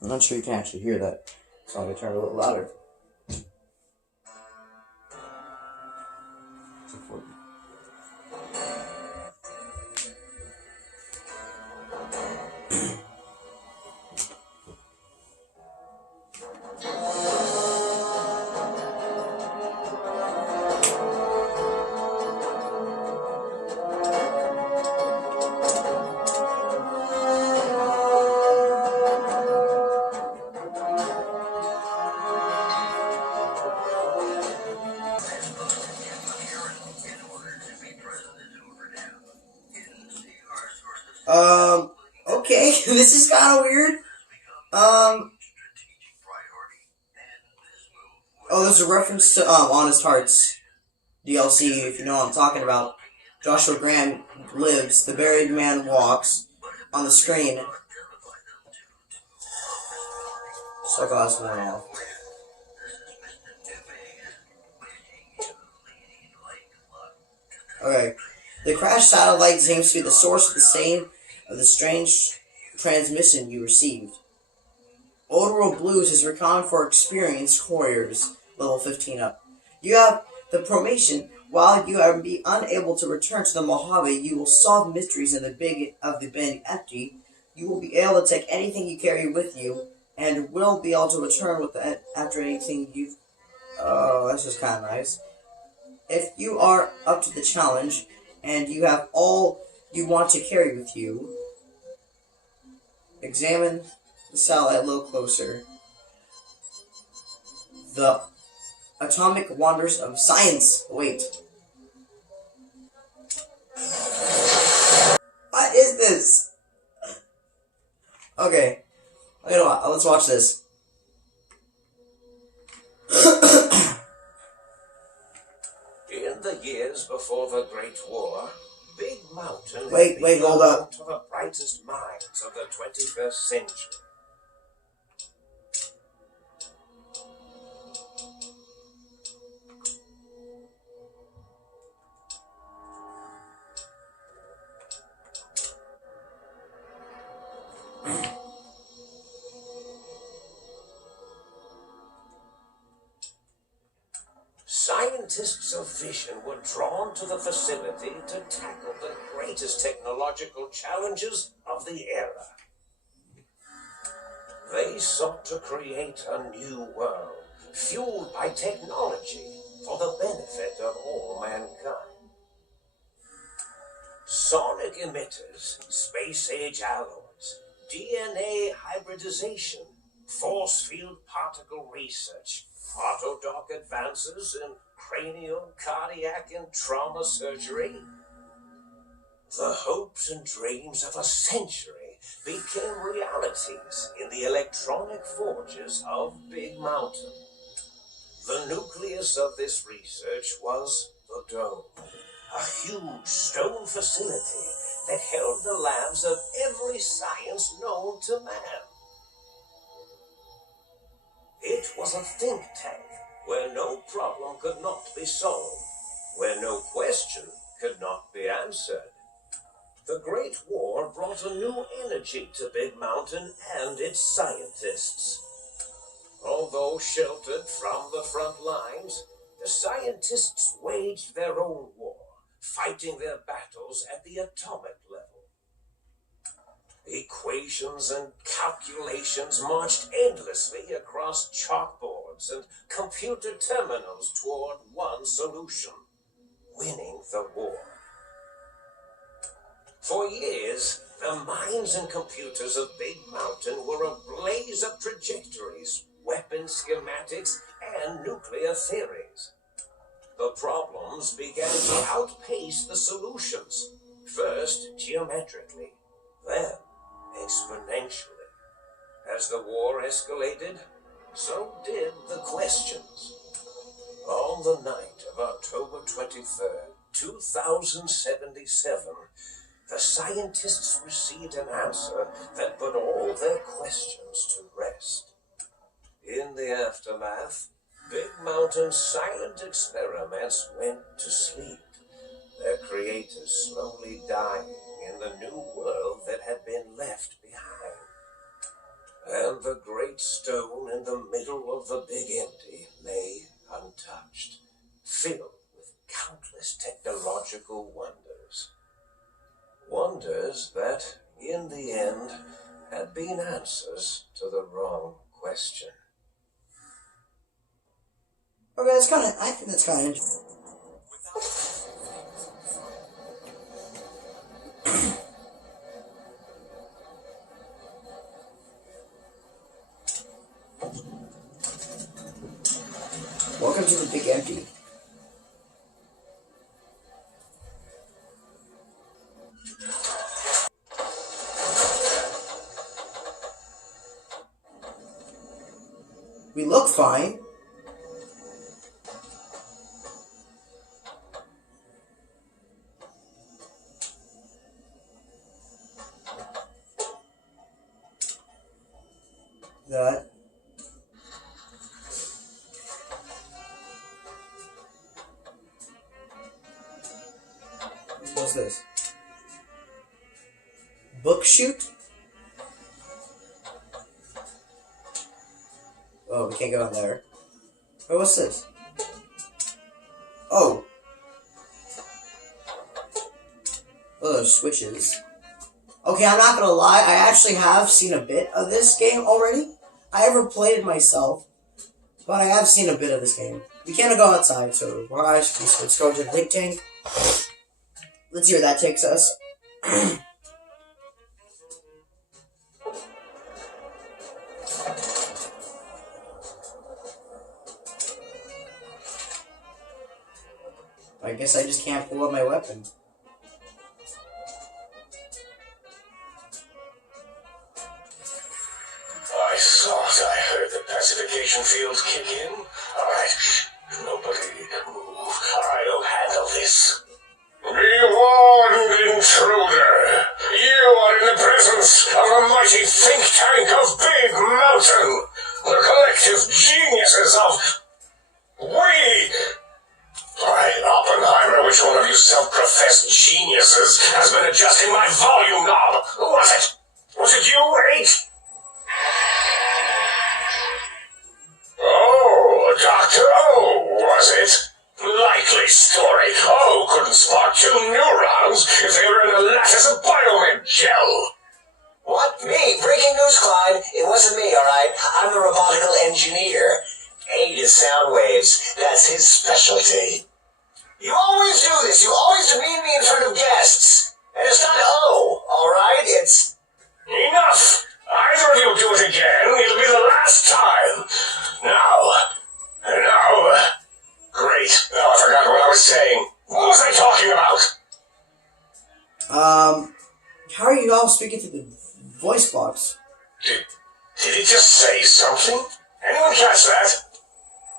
I'm not sure you can actually hear that, so I'm going to turn it a little louder. Um, okay, this is kind of weird. Um, oh, there's a reference to Honest Hearts DLC. If you know what I'm talking about, Joshua Graham lives. The buried man walks on the screen. Suck off one off. Okay, the crashed satellite seems to be the source of the strange transmission you received. Old World Blues is recommended for experienced couriers, level 15 up. You have the promotion. While you are be unable to return to the Mojave, you will solve mysteries in the Big Empty. You will be able to take anything you carry with you, and will be able to return with that after anything you've. Oh, that's just kind of nice. If you are up to the challenge, and you have all you want to carry with you, examine the satellite a little closer. The atomic wonders of science. Wait. What is this? Okay. You know what? Let's watch this. In the years before the Great War, Big Mountain Wait, hold up. One of the brightest minds of the 21st century. Scientists of vision were drawn to the facility to tackle the greatest technological challenges of the era. They sought to create a new world, fueled by technology for the benefit of all mankind. Sonic emitters, space-age alloys, DNA hybridization, force field particle research, autodoc advances in cranial, cardiac, and trauma surgery. The hopes and dreams of a century became realities in the electronic forges of Big Mountain. The nucleus of this research was the Dome, a huge stone facility that held the labs of every science known to man. It was a think tank where no problem could not be solved, where no question could not be answered. The Great War brought a new energy to Big Mountain and its scientists. Although sheltered from the front lines, the scientists waged their own war, fighting their battles at the atomic level. Equations and calculations marched endlessly across chalkboards and computer terminals toward one solution: winning the war. For years, the minds and computers of Big Mountain were a blaze of trajectories, weapon schematics, and nuclear theories. The problems began to outpace the solutions, first geometrically, then exponentially. As the war escalated, so did the questions. On the night of October 23rd, 2077, the scientists received an answer that put all their questions to rest. In the aftermath, Big Mountain's silent experiments went to sleep, their creators slowly dying in the new world that had been left behind. And and the great stone in the middle of the Big Empty lay untouched, filled with countless technological wonders. Wonders that, in the end, had been answers to the wrong question. Okay, I think that's kind of interesting. Welcome to the Big Empty. We look fine. That. What's this? Book shoot? Oh, we can't go in there. Oh, what's this? Oh. Oh, there's switches. Okay, I'm not gonna lie, I actually have seen a bit of this game already. I haven't played it myself, but I have seen a bit of this game. We can't go outside, so let's go to the think tank. Let's see where that takes us. I guess I just can't pull up my weapon. I thought I heard the pacification fields kick in. Alright, nobody move. I'll handle this. Be warned, intruder. You are in the presence of a mighty think tank of Big Mountain. The collective geniuses of... We... By Oppenheimer, which one of you self-professed geniuses has been adjusting my volume knob? Who was it? Was it you, 8? Oh, Dr. O, was it? Likely story. O couldn't spark 2 neurons if they were in a lattice of biomed gel. What? Me? Breaking news, Klein. It wasn't me, alright? I'm the robotical engineer. 8 is sound waves. That's his specialty. You always do this. You always demean me in front of guests. And it's not O, alright? It's... Enough! Either of you do it again, it'll be the last time. Now. Great. Now I forgot what I was saying. What was I talking about? How are you all speaking through the voice box? Did he just say something? Anyone catch that?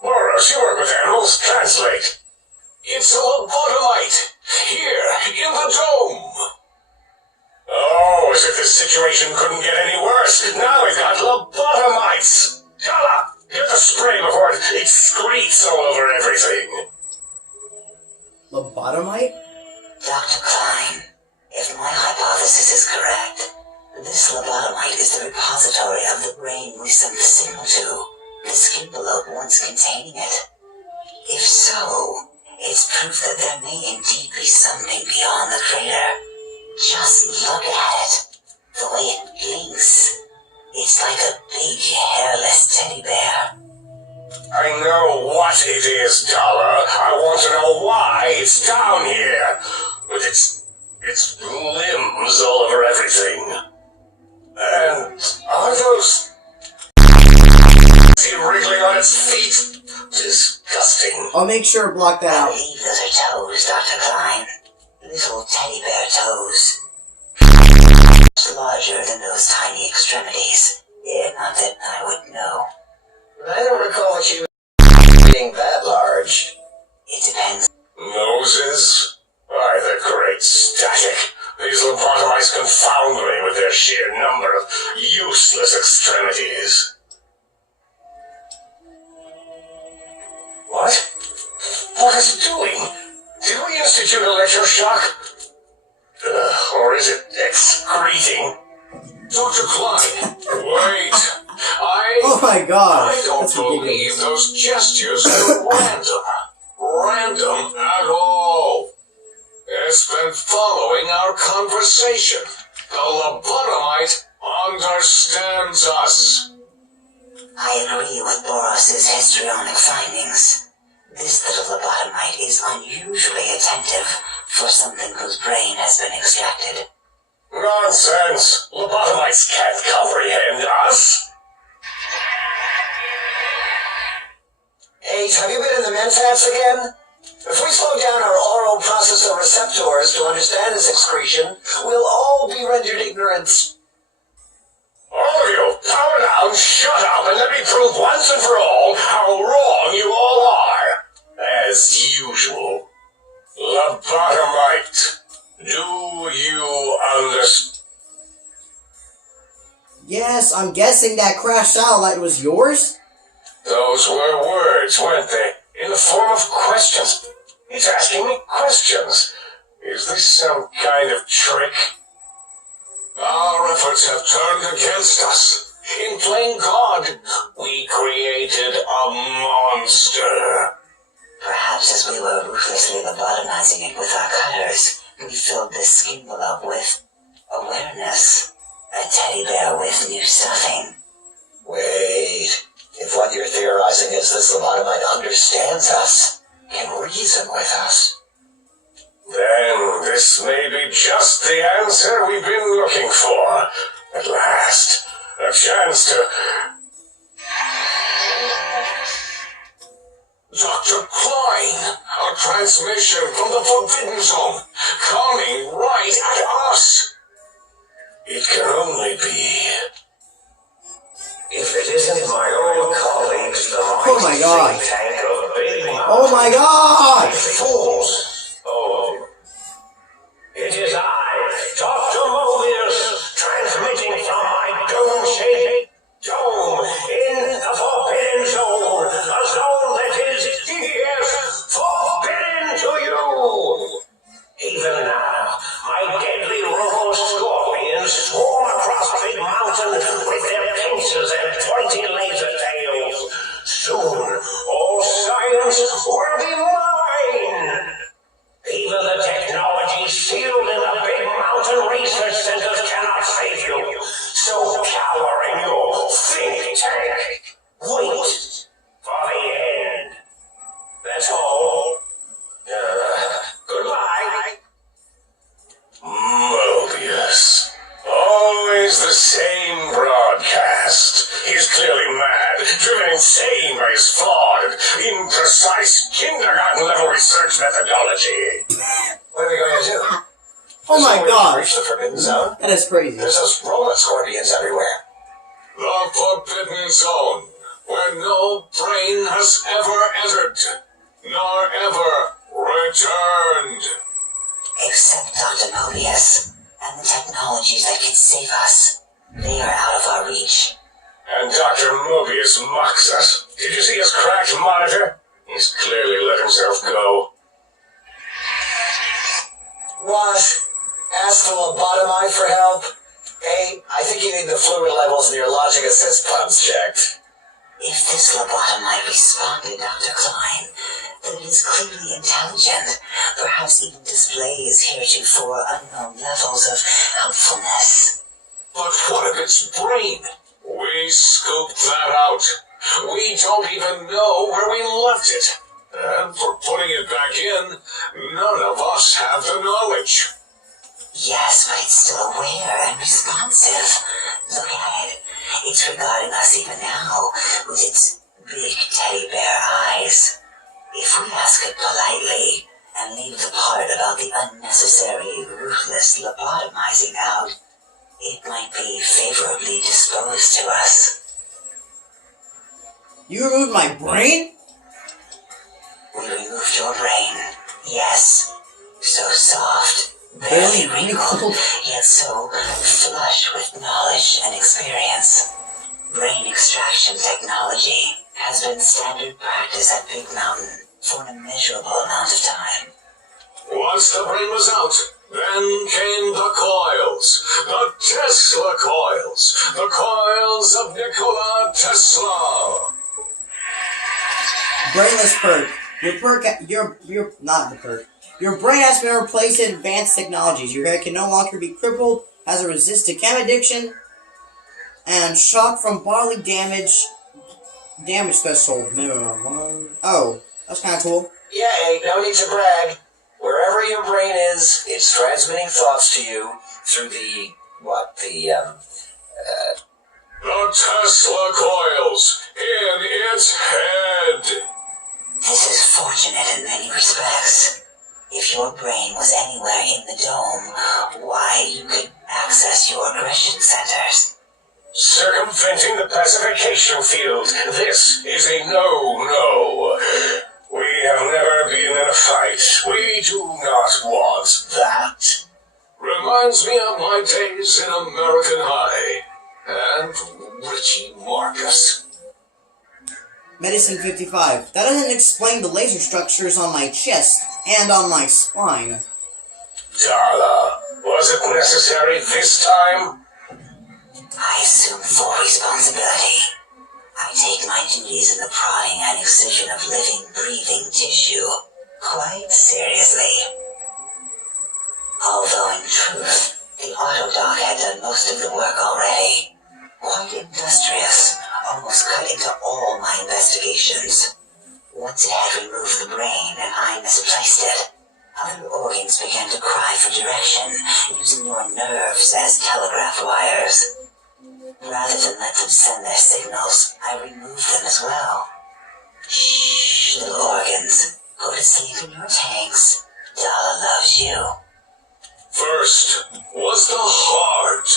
Boros, you work with animals. Translate. It's a lobotomite. Here, in the dome. Oh, as if this situation couldn't get any worse. Now we've got lobotomites. Gala, get the spray before it excretes all over everything. Lobotomite? Dr. Klein, if my hypothesis is correct, this lobotomite is the repository of the brain we sent the signal to, the skin below once containing it. If so, it's proof that there may indeed be something beyond the crater. Just look at it. The way it blinks. It's like a big, hairless teddy bear. I know what it is, Dollar. I want to know why it's down here. With its limbs all over everything. And are those... wriggling on its feet? Disgusting. I'll make sure to block that I out. believe those are toes, Dr. Klein. Little teddy bear toes. Much larger than those tiny extremities. Yeah, not that I would know. I don't recall that you being that large. It depends. Noses? Why, the great static. These lobotomites confound me with their sheer number of useless extremities. What? What is it doing? Did we institute electroshock? Or is it excreting? Dr. Klein, wait. Oh my gosh. I don't That's believe ridiculous. those gestures are random at all. It's been following our conversation. The lobotomite understands us. I agree with Boros' histrionic findings. This little lobotomite is unusually attentive for something whose brain has been extracted. Nonsense! Lobotomites can't comprehend us. 8, have you been in the mentats again? If we slow down our oral processor receptors to understand this excretion, we'll all be rendered ignorant. All of you, power down, shut up, and let me prove once and for all how wrong you all are. As usual. Lobotomite, do you understand? Yes, I'm guessing that crashed satellite was yours? Those were words, weren't they? In the form of questions. He's asking me questions. Is this some kind of trick? Our efforts have turned against us. In plain God, we created a monster. Perhaps as we were ruthlessly lobotomizing it with our cutters, we filled this skin envelope with awareness. A teddy bear with new stuffing. Wait. If what you're theorizing is this lobotomite understands us, can reason with us, Then this may be just the answer we've been looking for. At last, a chance to... Dr. Klein, a transmission from the Forbidden Zone, coming right at us. It can only be... If it isn't my old colleagues, the Oh my God. think tank of Big Oh my god! Fools! Oh. It is I, Dr. Mobius, transmitting from my dome-shaped dome in the Forbidden Zone, a zone that is forbidden to you! Even now, my deadly robo scorpions swarm across Big Mountain with their pincers and pointy laser tails. Soon, all science will be mine! Even the technologies sealed in the Big Mountain research centers cannot save you. So cower in your think tank. Wait for the end. That's all. Goodbye. Mobius. Always the same broadcast. He's clearly mad, driven insane by his flawed, imprecise kindergarten-level research methodology. what are we going to do? Oh my We've god! reached the Forbidden Zone. That is crazy. There's those robot scorpions everywhere. The Forbidden Zone, where no brain has ever entered, nor ever returned. Except Dr. Mobius and the technologies that could save us. They are out of our reach. And Dr. Mobius mocks us. Did you see his cracked monitor? He's clearly let himself go. What? Ask the lobotomite for help? 8, I think you need the fluid levels in your logic assist pumps checked. If this lobotomite responded, Dr. Klein, then it is clearly intelligent, perhaps even displays heretofore unknown levels of helpfulness. But what of its brain? We scooped that out. We don't even know where we left it. And for putting it back in, none of us have the knowledge. Yes, but it's still aware and responsive. Look at it. It's regarding us even now with its big teddy bear eyes. If we ask it politely and leave the part about the unnecessary, ruthless lobotomizing out, it might be favorably disposed to us. You removed my brain? We removed your brain. Yes. So soft, Barely barely wrinkled, yet so flush with knowledge and experience. Brain extraction technology has been standard practice at Big Mountain for an immeasurable amount of time. Once the brain was out, then came the coils. The Tesla coils. The coils of Nikola Spineless perk. Your not the perk. Your brain has been replaced in advanced technologies. Your head can no longer be crippled, has a resist to chem addiction, and shock from bodily damage. Damage threshold minimum 1. Oh, that's kind of cool. Yay, no need to brag. Wherever your brain is, it's transmitting thoughts to you through the Tesla coils in its head. This is fortunate in many respects. If your brain was anywhere in the dome, why, you could access your aggression centers. Circumventing the pacification field. This is a no-no. We have never been in a fight. We do not want that. Reminds me of my days in American High. And Richie Marcus. Medicine 55. That doesn't explain the laser structures on my chest and on my spine. Darla, was it necessary this time? I assume full responsibility. I take my duties in the prodding and excision of living, breathing tissue quite seriously. Although in truth, the Autodoc had done most of the work already. Quite industrious, almost cut into all my investigations. Once it had removed the brain and I misplaced it, other organs began to cry for direction, using your nerves as telegraph wires. Rather than let them send their signals, I removed them as well. Shh, little organs. Go to sleep in your tanks. Dala loves you. First was the heart.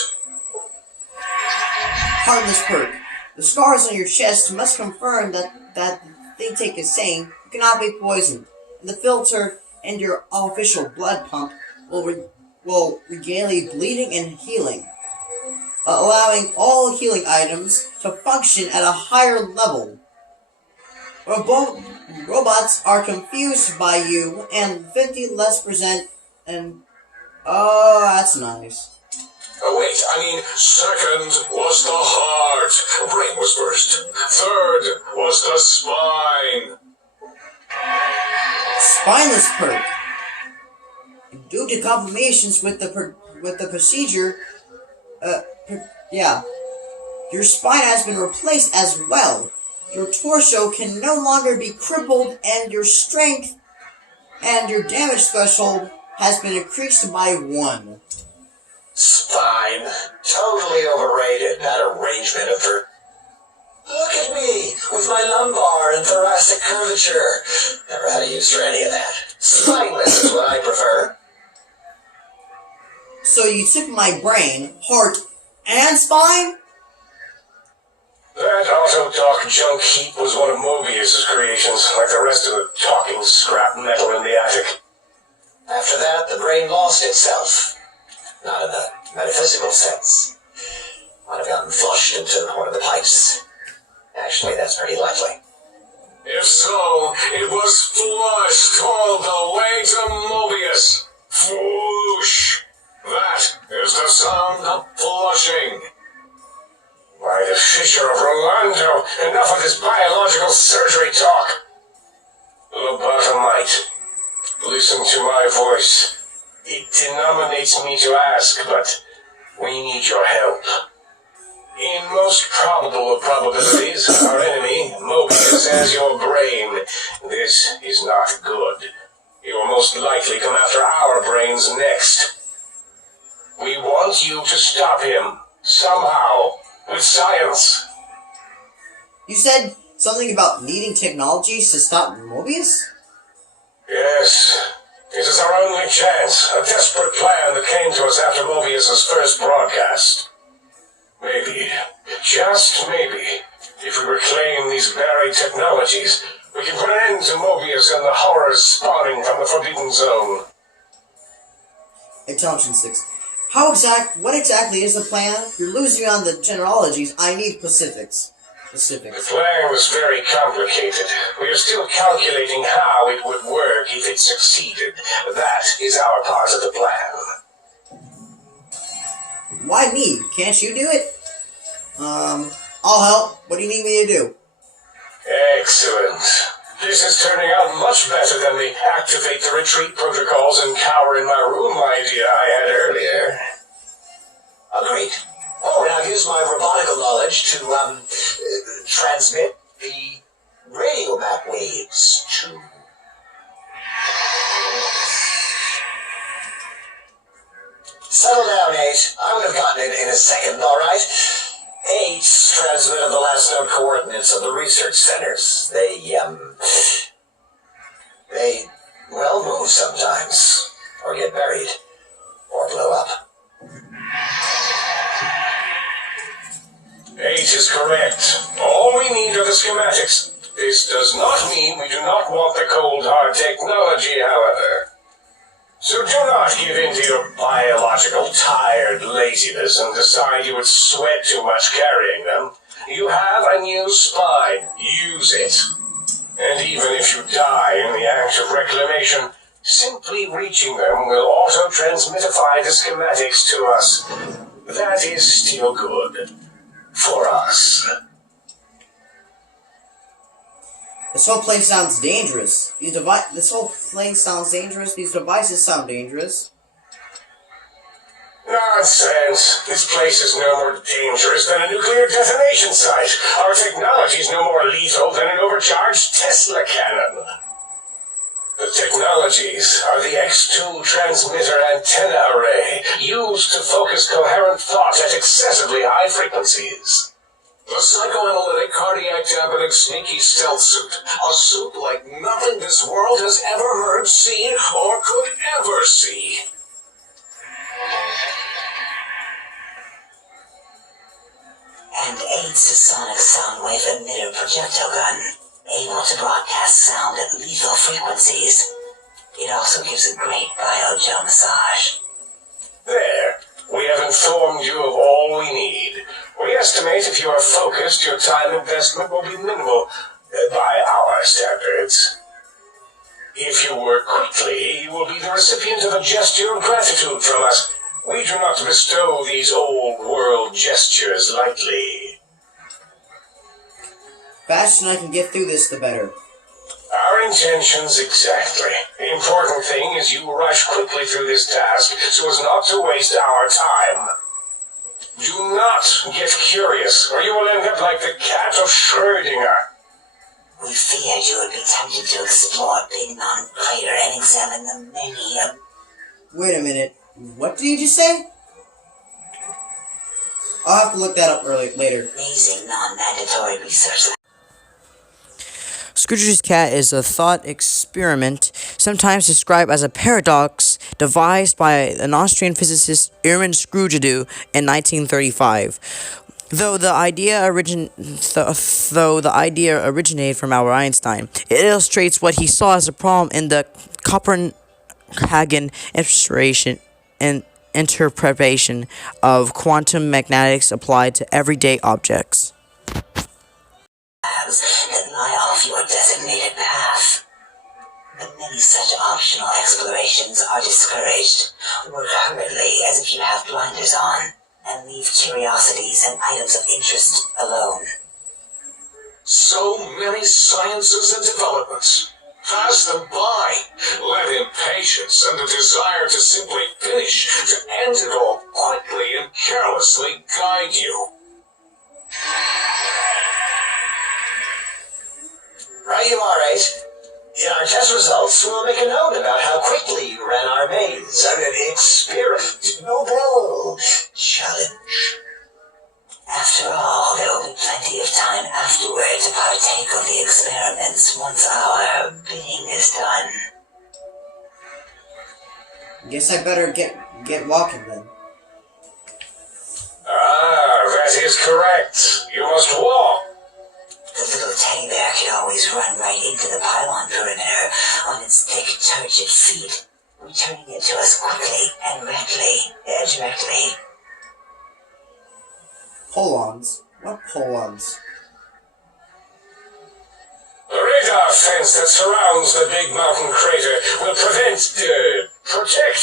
Heartless perk. The scars on your chest must confirm that the thing take is sane. You cannot be poisoned. And the filter and your official blood pump will regale you bleeding and healing, allowing all healing items to function at a higher level. Robots are confused by you, and 50 less percent, and oh, that's nice. Oh, wait, second was the heart. Brain was first. Third was the spine. Spineless perk. Due to complications with the procedure, your spine has been replaced as well. Your torso can no longer be crippled, and your strength and your damage threshold has been increased by 1. Spine. Totally overrated, that arrangement of her. Look at me, with my lumbar and thoracic curvature. Never had a use for any of that. Spineless is what I prefer. So you took my brain, heart, and spine? That Autodoc junk heap was one of Mobius's creations, like the rest of the talking scrap metal in the attic. After that, the brain lost itself. Not in the metaphysical sense. Might have gotten flushed into one of the pipes. Actually, that's pretty likely. If so, it was flushed all the way to Mobius. Flush. That is the sound of flushing. By the Fisher of Rolando, enough of this biological surgery talk. Lobotomite, listen to my voice. It denominates me to ask, but we need your help. In most probable of probabilities, our enemy, Mobius, has your brain. This is not good. He will most likely come after our brains next. We want you to stop him, somehow, with science. You said something about needing technologies to stop Mobius? Yes. It is our only chance, a desperate plan that came to us after Mobius's first broadcast. Maybe, just maybe, if we reclaim these buried technologies, we can put an end to Mobius and the horrors spawning from the Forbidden Zone. Intelligence 6. What exactly is the plan? You're losing me on the generalities. I need specifics. The plan was very complicated. We are still calculating how it would work if it succeeded. That is our part of the plan. Why me? Can't you do it? I'll help. What do you need me to do? Excellent. This is turning out much better than the activate the retreat protocols and cower in my room idea I had earlier. Agreed. Oh, and I've used my robotical knowledge to, transmit the radio map waves to... Settle down, 8. I would have gotten it in a second, all right? 8's transmitted the last known coordinates of the research centers. They, well, move sometimes. Or get buried. Or blow up. 8 is correct. All we need are the schematics. This does not mean we do not want the cold hard technology, however. So do not give in to your biological tired laziness and decide you would sweat too much carrying them. You have a new spine. Use it. And even if you die in the act of reclamation, simply reaching them will auto-transmitify the schematics to us. That is still good. For us. This whole place sounds dangerous. This whole place sounds dangerous. These devices sound dangerous. Nonsense. This place is no more dangerous than a nuclear detonation site. Our technology is no more lethal than an overcharged Tesla cannon. The technologies are the X2 transmitter antenna array, used to focus coherent thought at excessively high frequencies. The psychoanalytic, cardiac dampening, sneaky stealth suit. A suit like nothing this world has ever heard, seen, or could ever see. And 8's sonic sound wave emitter projectile gun, able to broadcast sound at lethal frequencies. It also gives a great biogel massage. There. We have informed you of all we need. We estimate if you are focused, your time investment will be minimal, by our standards. If you work quickly, you will be the recipient of a gesture of gratitude from us. We do not bestow these old-world gestures lightly. Faster I can get through this, the better. Our intentions exactly. The important thing is you rush quickly through this task so as not to waste our time. Do not get curious, or you will end up like the cat of Schrödinger. We feared you would be tempted to explore Big Mountain Crater and examine the many... Wait a minute. What did you just say? I'll have to look that up later. Amazing non-mandatory research. Scrooge's cat is a thought experiment, sometimes described as a paradox, devised by an Austrian physicist Erwin Scroogeadu in 1935. Though the idea originated from Albert Einstein, it illustrates what he saw as a problem in the Copenhagen interpretation of quantum mechanics applied to everyday objects. That lie off your designated path. But many such optional explorations are discouraged. Work hurriedly as if you have blinders on, and leave curiosities and items of interest alone. So many sciences and developments. Pass them by. Let impatience and the desire to simply finish, to end it all quickly and carelessly guide you. Right you are, 8. In our test results, we'll make a note about how quickly you ran our maze. An experiment. Nobel challenge. After all, there will be plenty of time afterward to partake of the experiments once our bidding is done. Guess I better get walking then. That is correct. You must walk. The little teddy bear can always run right into the pylon perimeter on its thick, turgid feet, returning it to us quickly and directly. Pull-ons? What pull-ons? The radar fence that surrounds the Big Mountain Crater will protect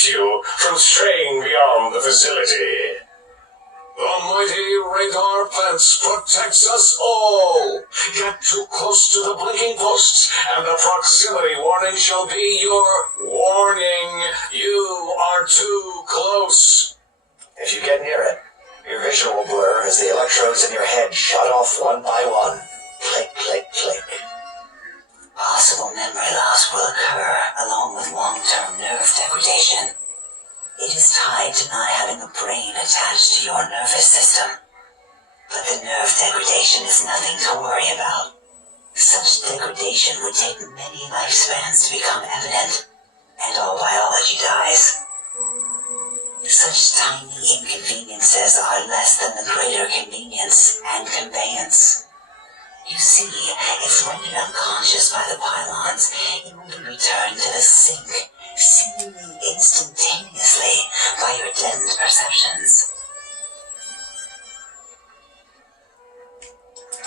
you from straying beyond the facility. The mighty radar fence defense protects us all. Get too close to the blinking posts, and the proximity warning shall be your warning. You are too close. If you get near it, your vision will blur as the electrodes in your head shut off one by one. Click, click, click. Possible memory loss will occur along with long-term nerve degradation. It is tied to not having a brain attached to your nervous system. But the nerve degradation is nothing to worry about. Such degradation would take many lifespans to become evident, and all biology dies. Such tiny inconveniences are less than the greater convenience and conveyance. You see, if rendered unconscious by the pylons, it will be returned to the sink, seemingly instantaneously by your deadened perceptions.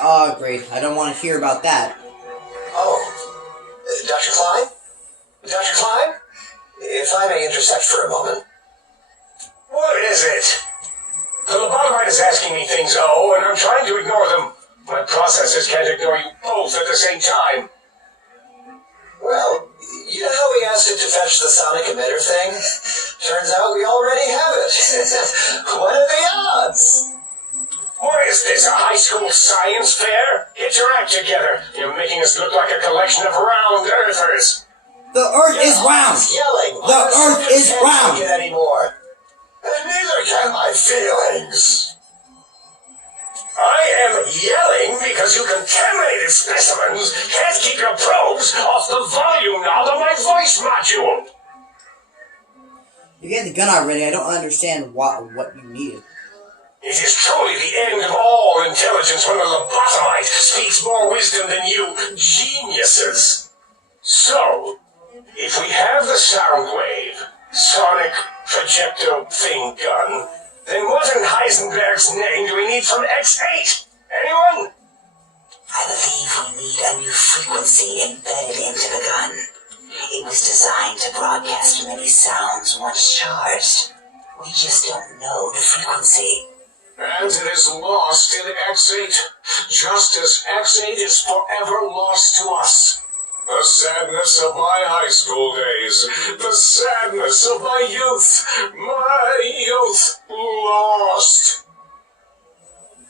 Ah, great. I don't want to hear about that. Oh, Dr. Klein? Dr. Klein? If I may intercept for a moment. What is it? The lobotomite is asking me things, and I'm trying to ignore them. My processors can't ignore you both at the same time. Well, you know how we asked it to fetch the sonic emitter thing? Turns out we already have it. What are the odds? What is this, a high school science fair? Get your act together. You're making us look like a collection of round earthers. The Earth is round! Yelling. The Earth is round! Can't take it anymore. And neither can my feelings. I am yelling because you contaminated specimens can't keep your probes off the volume knob of my voice module. If you had the gun already, I don't understand what you needed. It is truly the end of all intelligence when a lobotomite speaks more wisdom than you geniuses. So, if we have the sound wave, sonic projecto thing gun, then what in Heisenberg's name do we need from X8? Anyone? I believe we need a new frequency embedded into the gun. It was designed to broadcast many sounds once charged. We just don't know the frequency. And it is lost in X8, just as X8 is forever lost to us. The sadness of my high school days, the sadness of my youth lost.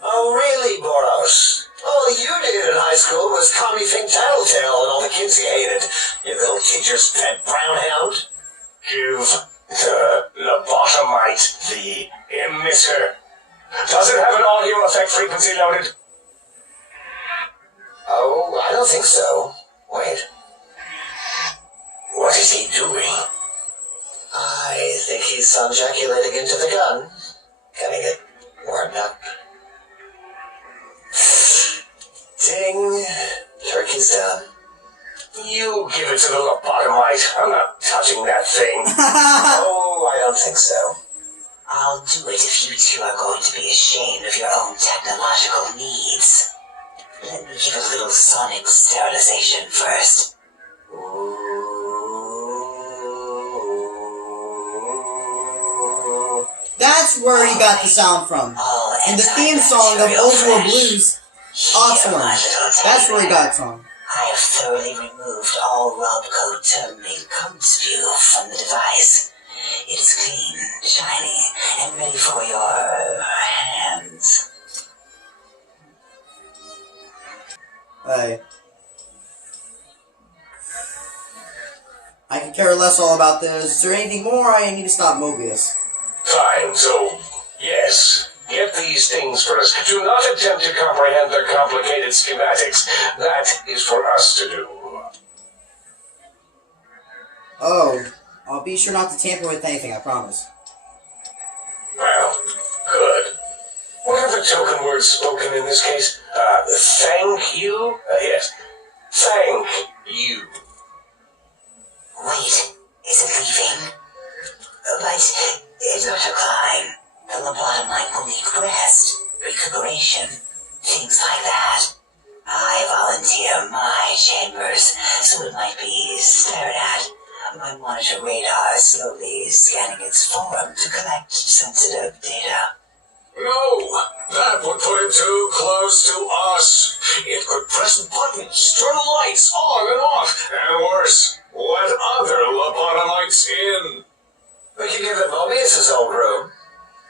Oh, really, Boros? All you did in high school was call me Fink Tattletale and all the kids you hated. You little teacher's pet brown hound. Give the lobotomite the emitter. Does it have an audio effect frequency loaded? Oh, I don't think so. Wait. What is he doing? I think he's subjaculating into the gun. Getting it warmed up. Ding. Turkey's done. You give it to the lobotomite. I'm not touching that thing. Oh, I don't think so. I'll do it if you two are going to be ashamed of your own technological needs. Let me give a little sonic sterilization first. That's where he got the sound from. In the theme song of Overworld Blues, Oxworm. That's where he got it from. I have thoroughly removed all Robco terminating code spew from the device. It is clean, shiny, and ready for your hands. Hey. I can care less all about this. Is there anything more? I need to stop Mobius. Fine, so, yes. Get these things for us. Do not attempt to comprehend their complicated schematics. That is for us to do. Oh, I'll be sure not to tamper with anything, I promise. Well, good. What are the token words spoken in this case? Thank you? Yes. Thank you. Wait, is it leaving? But, Dr. Klein, the lobotomite will need rest, recuperation, things like that. I volunteer my chambers, so it might be stared at. My monitor radar slowly scanning its form to collect sensitive data. No, that would put it to was to us. It could press buttons, turn lights on and off, and worse, let other lobotomites in. We could give it Mobius his own room.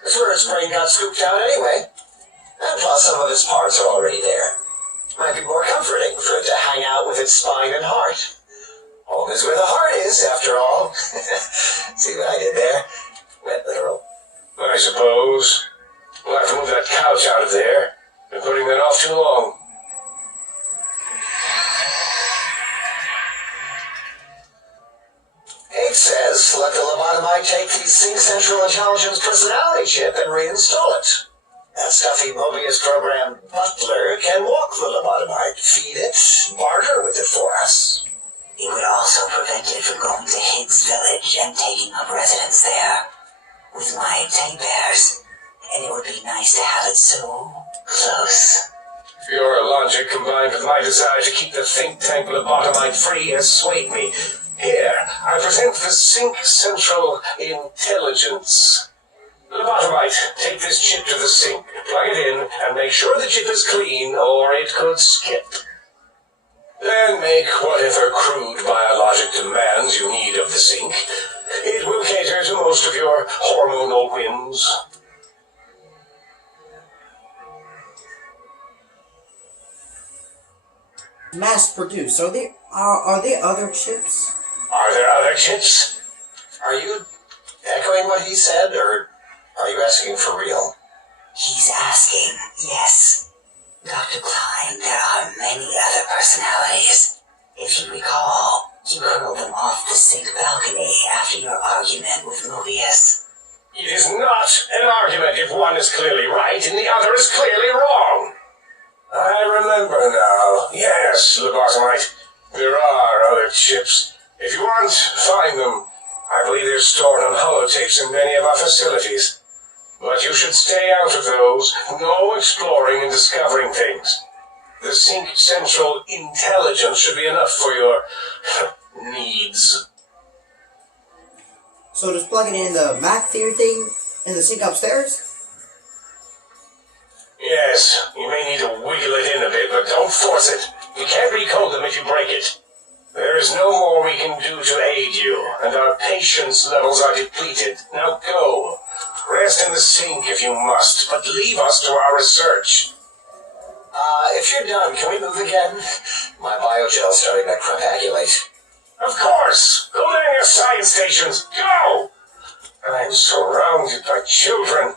That's where his brain got scooped out anyway. And plus some of his parts are already there. Might be more comforting for it to hang out with its spine and heart. Home is where the heart is, after all. See what I did there? Went literal. I suppose. We'll have to move that couch out of there. Been putting that off too long. H says, let the lobotomite take the Sync Central Intelligence personality chip and reinstall it. That stuffy Mobius program butler can walk the lobotomite, feed it, barter with it for us. It would also prevent it from going to Higgs Village and taking up residence there with my teddy bears. And it would be nice to have it so close. Your logic combined with my desire to keep the think tank lobotomite free has swayed me. Here, I present the Sync Central Intelligence. Lobotomite, take this chip to the sink, plug it in, and make sure the chip is clean, or it could skip. Then make whatever crude biologic demands you need of the sink. It will cater to most of your hormonal whims. Mass produced. Are there other chips? Are there other chips? Are you echoing what he said, or are you asking for real? He's asking, yes. Dr. Klein, there are many other personalities. If you recall, you hurled them off the sink balcony after your argument with Mobius. It is not an argument if one is clearly right and the other is clearly wrong. I remember now. Yes, lobotomite. There are other chips. If you want, find them. I believe they're stored on holotapes in many of our facilities. But you should stay out of those. No exploring and discovering things. The Sync Central Intelligence should be enough for your needs. So just plug it in the Mac Theory thing in the sink upstairs? Yes, you may need to wiggle it in a bit, but don't force it. You can't recode them if you break it. There is no more we can do to aid you, and our patience levels are depleted. Now go. Rest in the sink if you must, but leave us to our research. If you're done, can we move again? My biogel's starting to crepagulate. Of course! Go down your science stations! Go! I'm surrounded by children.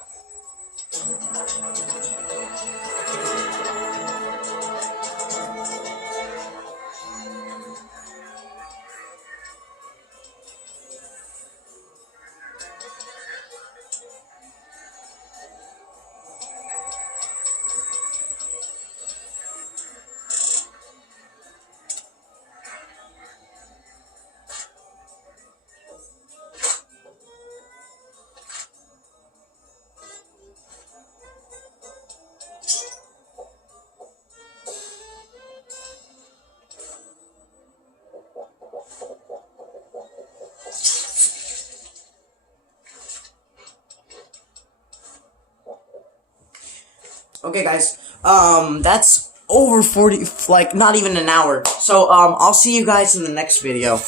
Okay, guys. That's over 40, like, not even an hour. So, I'll see you guys in the next video.